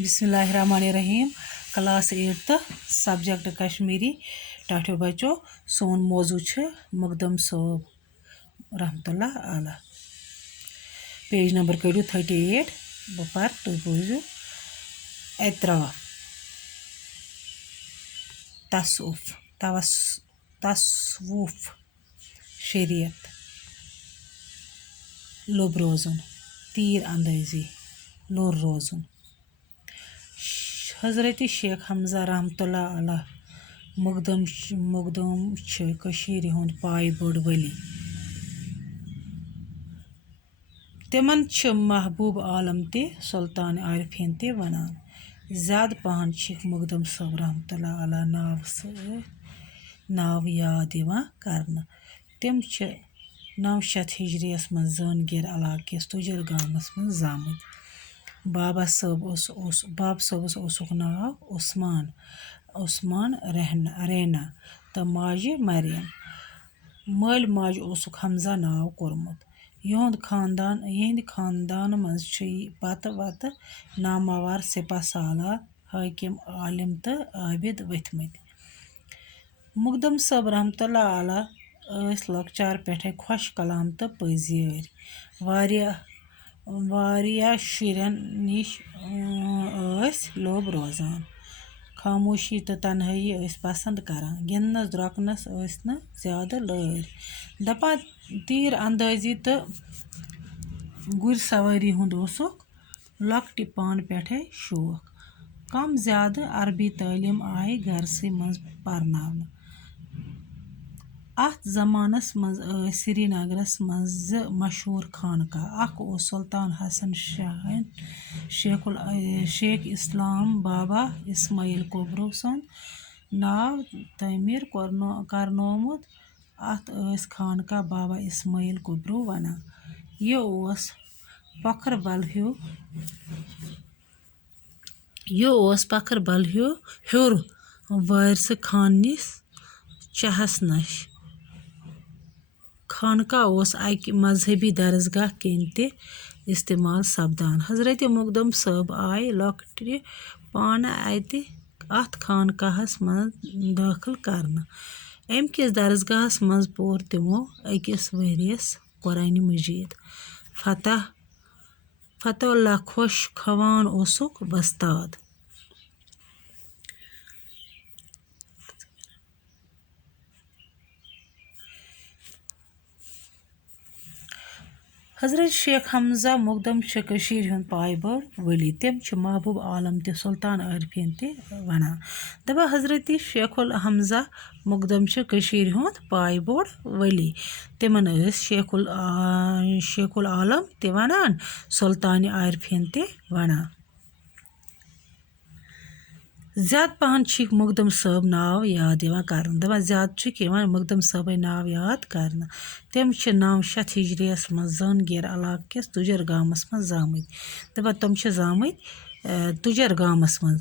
बिस्मिल्लाहिर्रहमानिर्रहीम। Class 8 subject Kashmiri टाठो बच्चों सोन मौजू मुकदम सोब रहमतुल्लाह आला। पेज नंबर कड़ू 38 बह पर तुम बोजू एतराफ तसवुफ शरीयत लोब रोज़न तीर अंदाजी लोर रोज़न। हज़रत शेख हमजा रहमतुल्लाह अलैह मुकदम कशीर हुंद पाय बोड़ वली। तिमन महबूब आलम ते सुल्तान आरिफीन ते वनान। ज़्यादा पहन मुकदम साहब रहमतुल्लाह अलैह नाव याद करना। तिम 900 हिजरियस मं जानगीर इलाक़स तुजर गामस मं जामत। बाबा साहबस ओसुक नाव उस्मान रैना तो माजे मरियम। मल माज ओसुक हमजा नाव कोरमुत। यहंद खानदान मज पत वत नामवर सिपह सालार हाकिम आलिम तो आबिद वथमत। मुकदम साहब रहमतुल्लाह अलैह लकचार पे खुश कलाम तो पज़ियार वारिया शुरन निश लोब रोज़ान। खामोशी तो तन्हाई पसंद करान। गिंदनस द्रोकनस न ज़्यादा लर दपान तीर अंदाजी तो गुर सवारी हुंद लकटि पान पे शौक। कम ज़्यादा अरबी तालीम आई घर से मज परनावना। अत ज़मानस मज श्रीनगरस मज मशहूर खानका अख सुल्तान हसन शाह शेख इस्लाम बाबा इस्माइल कोबरू सुंद नाव तमीर करनोमुत। अत खानका बाबा इस्माइल कोबरू वना। यह पखर बल हुर वारस खान निस चहस नश। खानका अक मजहबी दरसगाह किन ते इस्तेमाल सपदान। हज़रत मुकदम साहब आय लकटि पान अत खानकाहस मं दाखिल करना। अमकिस दरसगाहस मं पोर तिमो अकिस वरियस कुरान मजीद। फतहुल्लाह खुश खवान ओसुक बस्ताद। हज़रत शेख हमजा मुकदम कशीर हुंद पाय बोड़ वली। तिम महबूब आलम ते सुल्तान आरिफीन ते वनान। दपा हज़रत शेखुल हमजा मुकदम कशीर हुंद पाय बोड़ वली। तिमन शेखुल आलम ते वनान सुल्तान आरिफीन ते वनान। ज़्यादा पहन मुकदम साहब नाव याद करना। दपान ज़्यादा मुकदम साहब नाव याद करना। तिम 900 हिजरियस मं जानगीर इलाक़स तुजर गामस मं जामत। दपान तुम जामत तुजर गामस मं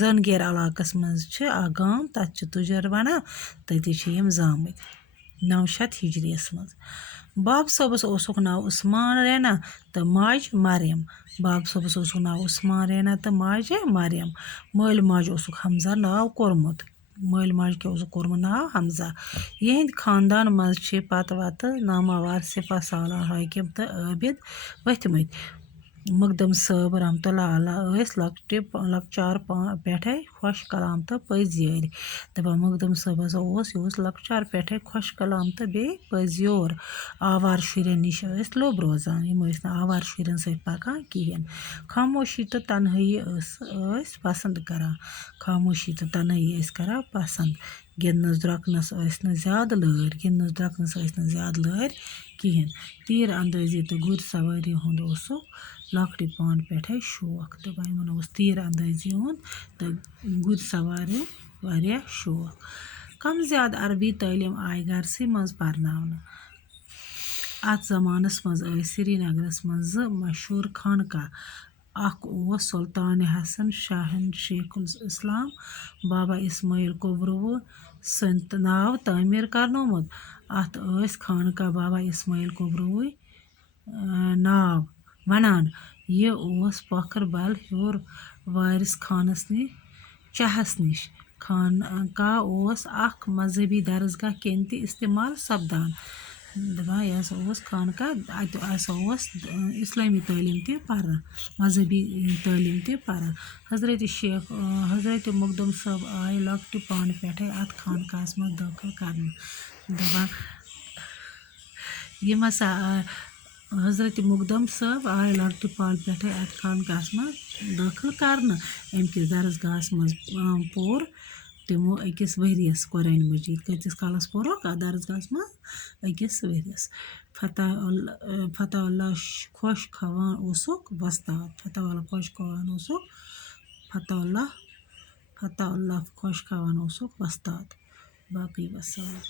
जानगीर इलाक़स मं गाम तथ तुजर वनान तति जामत 900 हिजरियस मं। बाब साहबस ओसुक नाव उस्मान रैना तो माज मरियम। बाब साहबस ओसुक नाव उस्मान रैना तो माज मरियम। मल माज ओसुक हमजा नाव कोरमुत। मल माज के ओसुक कोरमुत नाव हमजा। यहंद खानदान मज पत वत नामवर सिपह सालार हाकिम तो आबिद वथमत। मुकदम साहब रहमतुल्लाह अलैह लकचार पे खुश कलाम तो पज़ियार। दपा मुकदम साहबस लकचार पे खुश कलाम तो बे पज़ियोर आवार शुरन निश लोब रोज़ान। यम आवार शुरन पकान कहें। खामोशी तो तन्हाई पसंद करान। खामोशी तो तन्हाई करान पसंद। गिंदनस द्रोकनस ज़्यादा लर कहें। तीर अंदाजी तो गुर सवारी हुंद लकटि पान पे शौक। दपान तीर अंदाजी हुंद तो गुर सवारी वारिया शौक। कम ज़्यादा अरबी तालीम आई घर से मज परनावना। अत ज़मानस मज श्रीनगरस मज मशहूर खानका अख सुल्तान हसन शाह शेख इस्लाम बाबा इस्माइल कोबरू सुंद नाव तमीर करनोमुत। अत खानका बाबा इस्माइल कोबरू नाव वनान। यह पखर बल हुर वारिस खानस निश चाहस निश खान का ओस अख मजहबी दरसगाह केन ते इस्तेमाल सपदान दपान यह हसा ओस खानका अत हसा ओस इस्लामी तालीम ते पारान मजहबी तालीम ते पारान हजरत मुकदम साहब आए लकट पान पे अत खानकास मज दाखिल करने दपान यम हसा हजरत मुकदम साहब आए लकट पान पे अत खानकास मज दाखिल करने अमकिस दरसगाहस मज पोर तमो अकिस वरियस कुरान मजीद कतिस कालस पोरक अत दरसगाहस मज अकिस वरियस फतह अल्लाह खुश खवान ओसुक वस्ताद फतह अल्लाह खुश खवान ओसुक फतह अल्लाह खुश खवान ओसुक वस्ताद बाकी वस्सलाम।